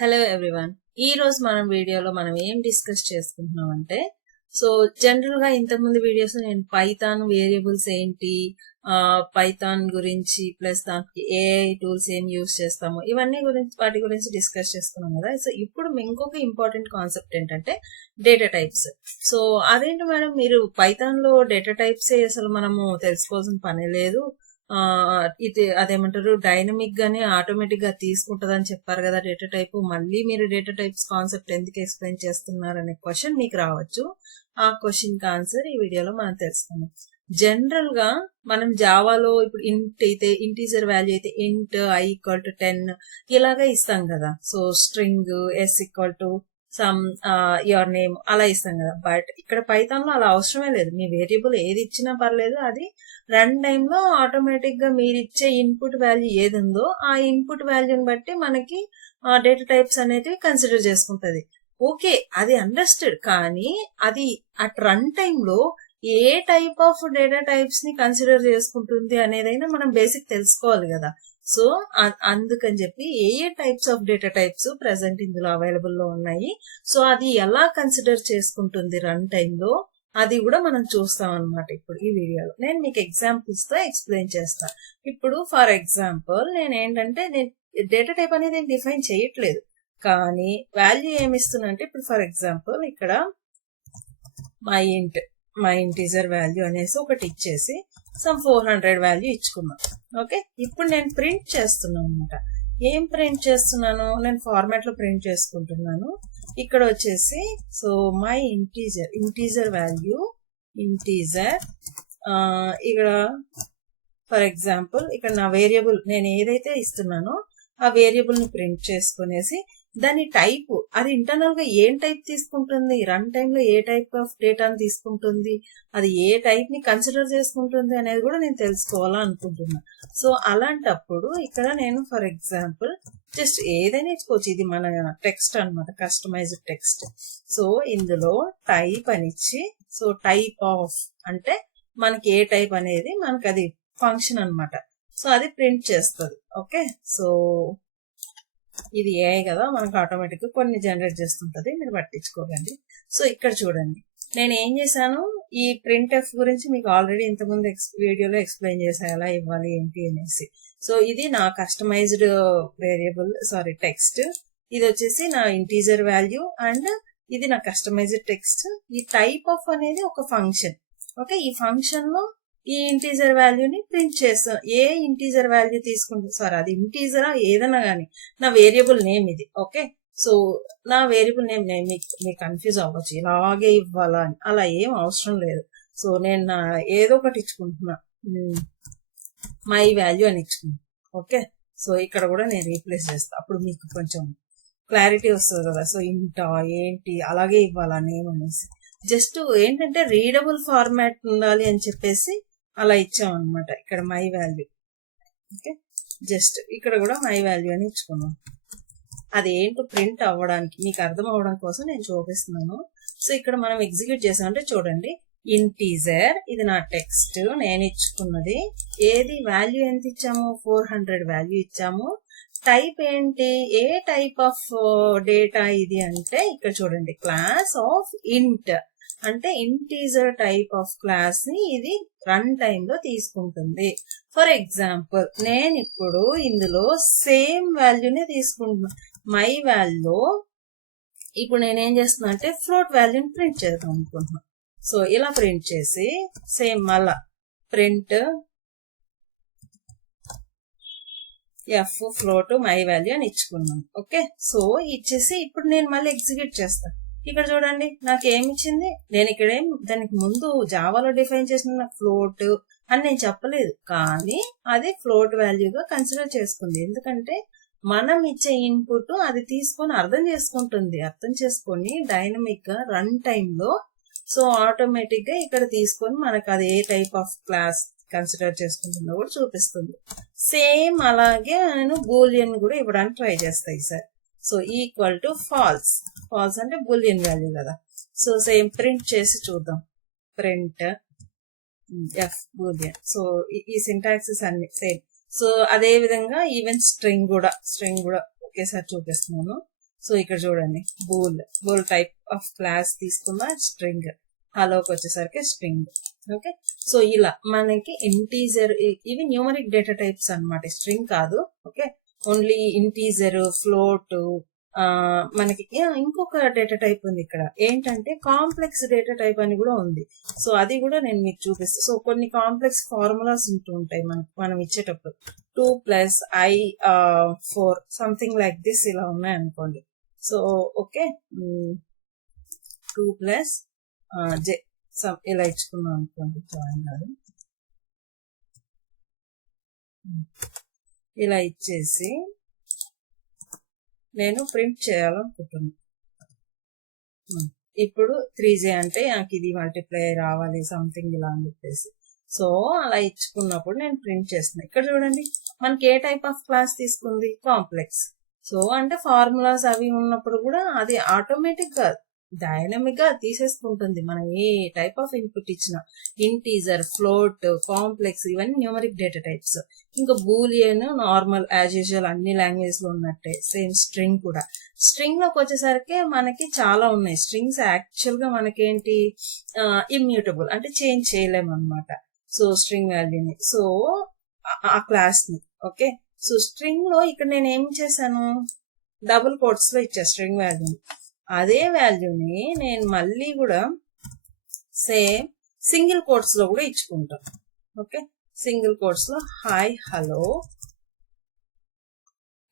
Hello everyone. ఈ రోజు వీడియోలో మనం ఏం డిస్కస్ చేసుకుంటున్నాం అంటే, సో జనరల్ గా ఇంతకుముందు వీడియోస్ నేను పైథాన్ వేరియబుల్స్ ఏంటి, పైథాన్ గురించి ప్లస్ దానికి ఏఐ టూల్స్ ఏం యూస్ చేస్తాము, ఇవన్నీ గురించి వాటి గురించి డిస్కస్ చేసుకున్నాం కదా. సో ఇప్పుడు ఇంకొక ఇంపార్టెంట్ కాన్సెప్ట్ ఏంటంటే డేటా టైప్స్. సో అదేంటి మేడం, మీరు పైథాన్ లో డేటా టైప్స్ అసలు మనము తెలుసుకోవాల్సిన పని లేదు, ఇది అదేమంటారు డైనమిక్ గానే ఆటోమేటిక్ గా తీసుకుంటదని చెప్పారు కదా డేటా టైప్, మళ్ళీ మీరు డేటా టైప్స్ కాన్సెప్ట్ ఎందుకు ఎక్స్ప్లెయిన్ చేస్తున్నారు అనే క్వశ్చన్ మీకు రావచ్చు. ఆ క్వశ్చన్ కి ఆన్సర్ ఈ వీడియోలో మనం తెలుసుకుందాం. జనరల్ గా మనం జావాలో ఇప్పుడు ఇంట్ అయితే ఇంటీజర్ వాల్యూ అయితే ఇంట్ i ఈక్వల్ టు 10 ఇలాగా ఇస్తాం కదా. So string s equal to some your name అలా ఇస్తాం కదా. బట్ ఇక్కడ పైథాన్ లో అలా అవసరమే లేదు. మీ వేరియబుల్ ఏది ఇచ్చినా పర్లేదు, అది రన్ టైమ్ లో ఆటోమేటిక్ గా మీరు ఇచ్చే ఇన్పుట్ వాల్యూ ఏది ఉందో ఆ ఇన్పుట్ వాల్యూని బట్టి మనకి డేటా టైప్స్ అనేటివి కన్సిడర్ చేసుకుంటది. ఓకే, అది అండర్స్టూడ్. కానీ అది అట్ రన్ టైమ్ లో ఏ టైప్ ఆఫ్ డేటా టైప్స్ ని కన్సిడర్ చేసుకుంటుంది అనేదైనా మనం బేసిక్ తెలుసుకోవాలి కదా. సో అందుకని చెప్పి ఏ types of data types present ఇందులో అవైలబుల్ లో ఉన్నాయి, సో అది ఎలా కన్సిడర్ చేసుకుంటుంది రన్ టైమ్ లో, అది కూడా మనం చూస్తాం అనమాట. ఇప్పుడు ఈ వీడియోలో నేను మీకు ఎగ్జాంపుల్స్ తో ఎక్స్ప్లెయిన్ చేస్తా. ఇప్పుడు ఫర్ ఎగ్జాంపుల్ నేను డేటా టైప్ అనేది డిఫైన్ చేయట్లేదు, కానీ వాల్యూ ఏమిస్తున్నా అంటే, ఇప్పుడు ఫర్ ఎగ్జాంపుల్ ఇక్కడ మై ఇంటీజర్ వాల్యూ అనేసి ఒకటి ఇచ్చేసి సమ్ 400 వాల్యూ ఇచ్చుకున్నాం. ఓకే, ఇప్పుడు నేను ప్రింట్ చేస్తున్నాను అనమాట. ఏం ప్రింట్ చేస్తున్నాను, నేను ఫార్మాట్ లో ప్రింట్ చేసుకుంటున్నాను. ఇక్కడ వచ్చేసి so my integer value integer, ఇక్కడ ఫర్ ఎగ్జాంపుల్ ఇక్కడ నా వేరియబుల్ నేను ఏదైతే ఇస్తున్నానో ఆ వేరియబుల్ ని ప్రింట్ చేసుకునేసి దాని టైప్, అది ఇంటర్నల్ గా ఏం టైప్ తీసుకుంటుంది, రన్ టైమ్ లో ఏ టైప్ ఆఫ్ డేటాని తీసుకుంటుంది, అది ఏ టైప్ ని కన్సిడర్ చేసుకుంటుంది అనేది కూడా నేను తెలుసుకోవాలా అనుకుంటున్నా. సో అలాంటప్పుడు ఇక్కడ నేను ఫర్ ఎగ్జాంపుల్ జస్ట్ ఏదైనా ఇచ్చుకోవచ్చు. ఇది మన టెక్స్ట్ అనమాట, కస్టమైజ్డ్ టెక్స్ట్. సో ఇందులో టైప్ అని ఇచ్చి, సో టైప్ ఆఫ్ అంటే మనకి ఏ టైప్ అనేది మనకి అది ఫంక్షన్ అనమాట. సో అది ప్రింట్ చేస్తుంది. ఓకే, సో ఇది ఏఐ కదా, మనకు ఆటోమేటిక్ గా కొన్ని జనరేట్ చేస్తుంటది, మీరు పట్టించుకోకండి. సో ఇక్కడ చూడండి, నేను ఏం చేశాను, ఈ ప్రింట్ ఎఫ్ గురించి మీకు ఆల్రెడీ ఇంతకుముందు వీడియోలో ఎక్స్ప్లెయిన్ చేశాను ఎలా ఇవ్వాలి ఏంటి అనేసి. సో ఇది నా కస్టమైజ్డ్ వేరియబుల్ టెక్స్ట్, ఇది వచ్చేసి నా ఇంటీజర్ వాల్యూ, అండ్ ఇది నా కస్టమైజ్డ్ టెక్స్ట్. ఈ టైప్ ఆఫ్ అనేది ఒక ఫంక్షన్. ఓకే, ఈ ఫంక్షన్ లో ఈ ఇంటీజర్ వాల్యూని ప్రింట్ చేస్తాం. ఏ ఇంటీజర్ వాల్యూ తీసుకుంటాం, అది ఇంటీజరా ఏదైనా కానీ నా వేరియబుల్ నేమ్ ఇది. ఓకే, సో నా వేరియబుల్ నేమ్ మీకు కన్ఫ్యూజ్ అవ్వచ్చు ఇలాగే ఇవ్వాలా అని, అలా ఏం అవసరం లేదు. సో నేను ఏదో ఒకటి ఇచ్చుకుంటున్నా, మై వాల్యూ అని ఇచ్చుకున్నా. ఓకే, సో ఇక్కడ కూడా నేను రీప్లేస్ చేస్తా, అప్పుడు మీకు కొంచెం క్లారిటీ వస్తుంది కదా. సో ఇంటా ఏంటి అలాగే ఇవ్వాలా నేమ్ అనేసి, జస్ట్ ఏంటంటే రీడబుల్ ఫార్మాట్ ఉండాలి అని చెప్పేసి అలా ఇచ్చాం అనమాట. ఇక్కడ మై వాల్యూ. ఓకే, జస్ట్ ఇక్కడ కూడా మై వాల్యూ అని ఇచ్చుకున్నాం. అది ఏంటో ప్రింట్ అవ్వడానికి మీకు అర్థం అవ్వడం కోసం నేను చూపిస్తున్నాను. సో ఇక్కడ మనం ఎగ్జిక్యూట్ చేసామంటే చూడండి, ఇంటీజర్ ఇది నా టెక్స్ట్ నేను ఇచ్చుకున్నది, ఏది వాల్యూ ఎంత ఇచ్చాము 400 వాల్యూ ఇచ్చాము. టైప్ ఏంటి, ఏ టైప్ ఆఫ్ డేటా ఇది అంటే ఇక్కడ చూడండి, క్లాస్ ఆఫ్ ఇంట్ అంటే ఇంటీజర్ టైప్ ఆఫ్ క్లాస్ ని ఇది రన్ టైమ్ లో తీసుకుంటుంది. ఫర్ ఎగ్జాంపుల్ నేను ఇప్పుడు ఇందులో సేమ్ వాల్యూని తీసుకుంటున్నా. మై వాల్యూ ఇప్పుడు నేనేం చేస్తున్నా అంటే ఫ్లోట్ వాల్యూని ప్రింట్ చేద్దాం అనుకుంటున్నా. సో ఇలా ప్రింట్ చేసి సేమ్ మళ్ళా print F float my value అని ఇచ్చుకున్నాను. ఓకే, సో ఇచ్చేసి ఇప్పుడు నేను మళ్ళీ ఎగ్జిక్యూట్ చేస్తాను. ఇక్కడ చూడండి నాకు ఏమి ఇచ్చింది, నేను ఇక్కడ దానికి ముందు జావాలో డిఫైన్ చేసిన నాకు ఫ్లోట్ అని నేను చెప్పలేదు, కానీ అది ఫ్లోట్ వాల్యూగా కన్సిడర్ చేసుకుంది. ఎందుకంటే మనం ఇచ్చే ఇన్పుట్ అది తీసుకొని అర్థం చేసుకొని డైనమిక్ గా రన్ టైమ్ లో సో ఆటోమేటిక్ గా ఇక్కడ తీసుకొని మనకు అది ఏ టైప్ ఆఫ్ క్లాస్ కన్సిడర్ చేసుకుంటుందో కూడా చూపిస్తుంది. సేమ్ అలాగే నేను బూలియన్ కూడా ఇవ్వడానికి ట్రై చేస్తాయి sir. So equal to falls అంటే బూలియన్ వాల్యూ కదా. సో సేమ్ ప్రింట్ చేసి చూద్దాం, ప్రింట్ ఎఫ్ బూలియన్. సో ఈ సింటాక్సెస్ అన్ని సేమ్. సో అదే విధంగా ఈవెన్ స్ట్రింగ్ కూడా ఒకేసారి చూపిస్తున్నాను. సో ఇక్కడ చూడండి బూల్ టైప్ ఆఫ్ క్లాస్ తీసుకున్న స్ట్రింగ్, హలోకి వచ్చేసరికి స్ట్రింగ్. ఓకే, సో ఇలా మనకి ఇంటీజర్, ఇవి న్యూమరిక్ డేటా టైప్స్ అన్నమాట, స్ట్రింగ్ కాదు. ఓకే, ఓన్లీ ఇంటీజర్, ఫ్లోట్, మనకి ఇంకొక డేటా టైప్ ఉంది ఇక్కడ ఏంటంటే కాంప్లెక్స్ డేటా టైప్ అని కూడా ఉంది. సో అది కూడా నేను మీకు చూపిస్తాను. సో కొన్ని కాంప్లెక్స్ ఫార్ములాస్ ఉంటూ ఉంటాయి మనం ఇచ్చేటప్పుడు 2 + I 4 సంథింగ్ లైక్ దిస్ ఇలా ఉన్నాయి అనుకోండి. సో ఓకే, 2 + J ఇలా ఇచ్చుకున్నాం అనుకోండి, జాయిన్ కాదు, ఇలా ఇచ్చేసి నేను ప్రింట్ చేయాలనుకుంటున్నాను. ఇప్పుడు 3J అంటే నాకు ఇది మల్టిప్లై రావాలి సంథింగ్ ఇలా అని చెప్పేసి. సో అలా ఇచ్చుకున్నప్పుడు నేను ప్రింట్ చేస్తున్నాను. ఇక్కడ చూడండి మనకి ఏ టైప్ ఆఫ్ క్లాస్ తీసుకుంది, కాంప్లెక్స్. సో అంటే ఫార్ములాస్ అవి ఉన్నప్పుడు కూడా అది ఆటోమేటిక్ గా డైనమిక్ గా తీసేసుకుంటుంది మనం ఏ టైప్ ఆఫ్ ఇన్పుట్ ఇచ్చినా. ఇంటీజర్, ఫ్లోట్, కాంప్లెక్స్ ఇవన్నీ న్యూమరిక్ డేటా టైప్స్. ఇంకా బూలియన్ నార్మల్ యాజ్ యూజువల్ అన్ని లాంగ్వేజ్ లో ఉన్నట్టే సేమ్. స్ట్రింగ్ కూడా, స్ట్రింగ్ లోకి వచ్చేసరికి మనకి చాలా ఉన్నాయి. స్ట్రింగ్స్ యాక్చువల్ గా మనకేంటి ఇమ్యూటబుల్ అంటే చేంజ్ చేయలేము అనమాట. సో స్ట్రింగ్ వాల్యూని, సో ఆ క్లాస్ ని. ఓకే, సో స్ట్రింగ్ లో ఇక్కడ నేను ఏం చేశాను, డబుల్ కోట్స్ లో ఇచ్చా స్ట్రింగ్ వాల్యూని. అదే వాల్యూని నేను మళ్ళీ కూడా సేమ్ సింగిల్ కోట్స్ లో కూడా ఇచ్చుకుంటాం. ఓకే, సింగిల్ కోట్స్ లో హాయ్ హలో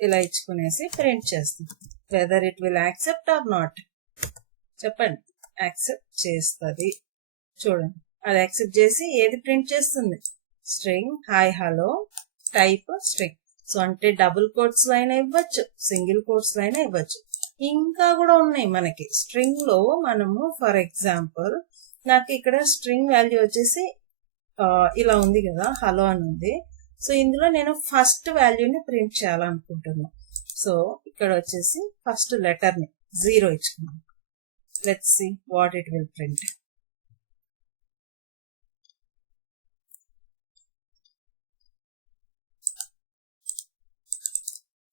ఇలా ఇచ్చుకునేసి ప్రింట్ చేస్తాం. Whether it will accept or not చెప్పండి. యాక్సెప్ట్ చేస్తుంది. చూడండి అది యాక్సెప్ట్ చేసి ఏది ప్రింట్ చేస్తుంది, string hi hello type string. So అంటే డబుల్ కోట్స్ లో అయినా ఇవ్వచ్చు, సింగిల్ కోట్స్ లో అయినా ఇవ్వచ్చు. ఇంకా కూడా ఉన్నాయి మనకి స్ట్రింగ్ లో. మనము ఫర్ ఎగ్జాంపుల్ నాకు ఇక్కడ స్ట్రింగ్ వాల్యూ వచ్చేసి ఇలా ఉంది కదా, హలో అని ఉంది. సో ఇందులో నేను ఫస్ట్ వాల్యూని ప్రింట్ చేయాలనుకుంటున్నాను. సో ఇక్కడ వచ్చేసి ఫస్ట్ లెటర్ ని 0 ఇచ్చుకున్నాను. Let's see what it will print.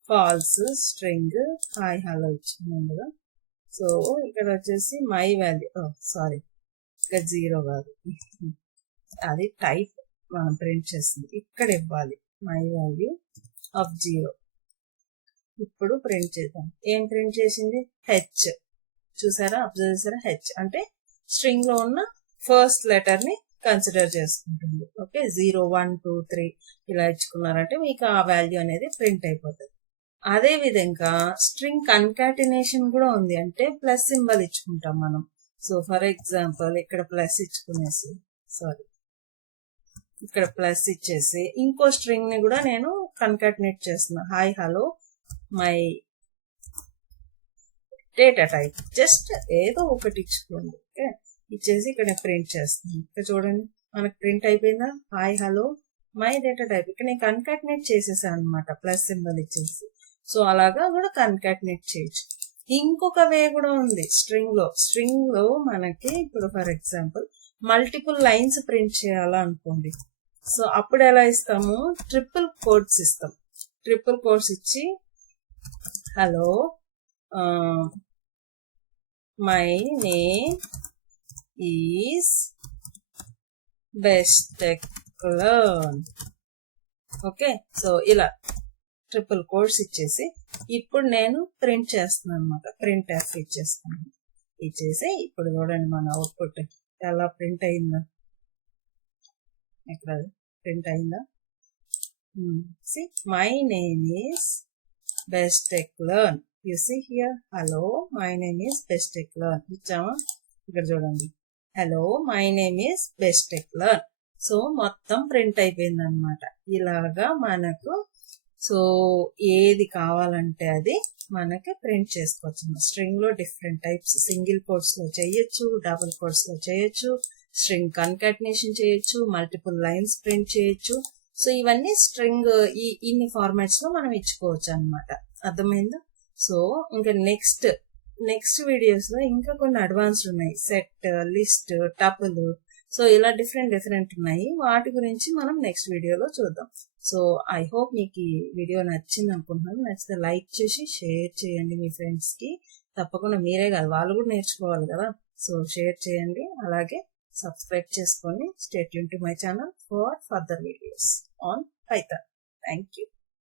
False string hi hello ఇచ్చుకున్నాం కదా. సో ఇక్కడ వచ్చేసి మై వాల్యూ, సారీ ఇక్కడ 0 కాదు, అది టైప్ మనం ప్రింట్ చేస్తుంది, ఇక్కడ ఇవ్వాలి మై వాల్యూ ఆఫ్ 0. ఇప్పుడు ప్రింట్ చేద్దాం. ఏం ప్రింట్ చేసింది, హెచ్. చూసారా, అబ్జర్వ్ చేసారా, హెచ్ అంటే స్ట్రింగ్ లో ఉన్న ఫస్ట్ లెటర్ ని కన్సిడర్ చేసుకుంటుంది. ఓకే, 0 1 2 3 ఇలా ఇచ్చుకున్నారంటే మీకు ఆ వాల్యూ అనేది ప్రింట్ అయిపోతుంది. అదే విధంగా స్ట్రింగ్ కన్కాటినేషన్ కూడా ఉంది, అంటే ప్లస్ సింబల్ ఇచ్చుకుంటాం మనం. సో ఫర్ ఎగ్జాంపుల్ ఇక్కడ ప్లస్ ఇచ్చుకునేసి, సారీ ఇక్కడ ప్లస్ ఇచ్చేసి ఇంకో స్ట్రింగ్ ని కూడా నేను కన్కాటినేట్ చేస్తున్నా. Hi hello my data type, just ఏదో ఒకటి ఇచ్చుకోండి. ఓకే, ఇచ్చేసి ఇక్కడ ప్రింట్ చేస్తున్నాను. ఇక్కడ చూడండి మనకు ప్రింట్ అయిపోయిందా, hi hello my data type. ఇక్కడ నేను కన్కాటినేట్ చేసేసాను అనమాట ప్లస్ సింబల్ ఇచ్చేసి. సో అలాగా కూడా కన్కాటినేట్ చేయొచ్చు. ఇంకొక వే కూడా ఉంది స్ట్రింగ్ లో మనకి ఇప్పుడు for example multiple lines print చేయాలనుకోండి. సో అప్పుడు ఎలా ఇస్తాము, ట్రిపుల్ కోట్స్ ఇస్తాం. ట్రిపుల్ కోట్స్ ఇచ్చి హలో మై నేమ్ ఈజ్ బెస్టెక్లర్న్. ఓకే, సో ఇలా ట్రిపుల్ కోట్స్ ఇచ్చేసి ఇప్పుడు నేను ప్రింట్ చేస్తున్నాను అనమాట. ప్రింట్ ఎఫ్ ఇచ్చేస్తాను. ఇచ్చేసి ఇప్పుడు చూడండి మన అవుట్పుట్ ఎలా ప్రింట్ అయిందా, ఇక్కడ ప్రింట్ అయిందా. See, my name is బెస్టెక్లర్న్. You see here hello my name is బెస్టెక్లర్న్ ఇచ్చామా. ఇక్కడ చూడండి హలో మై నేమ్ ఈస్ బెస్టెక్లర్న్. సో మొత్తం ప్రింట్ అయిపోయింది అనమాట. ఇలాగా మనకు సో ఏది కావాలంటే అది మనకి ప్రింట్ చేసుకోవచ్చు. స్ట్రింగ్ లో డిఫరెంట్ టైప్స్, సింగిల్ కోట్స్ లో చేయొచ్చు, డబుల్ కోట్స్ లో చేయొచ్చు, స్ట్రింగ్ కన్కాటినేషన్ చేయొచ్చు, మల్టిపుల్ లైన్స్ ప్రింట్ చేయొచ్చు. సో ఇవన్నీ స్ట్రింగ్ ఇన్ని ఫార్మాట్స్ లో మనం ఇచ్చుకోవచ్చు అనమాట. అర్థమైందా. సో ఇంకా నెక్స్ట్ వీడియోస్ లో ఇంకా కొన్ని అడ్వాన్స్డ్ ఉన్నాయి, సెట్, లిస్ట్, టపుల్. సో ఇలా డిఫరెంట్ ఉన్నాయి. వాటి గురించి మనం నెక్స్ట్ వీడియోలో చూద్దాం. సో ఐ హోప్ మీకు ఈ వీడియో నచ్చింది అనుకుంటున్నాను. నచ్చితే లైక్ చేసి షేర్ చేయండి మీ ఫ్రెండ్స్కి. తప్పకుండా మీరే కాదు, వాళ్ళు కూడా నేర్చుకోవాలి కదా. సో షేర్ చేయండి, అలాగే సబ్స్క్రైబ్ చేసుకొని stay tune to my channel for further videos on Python. Thank you.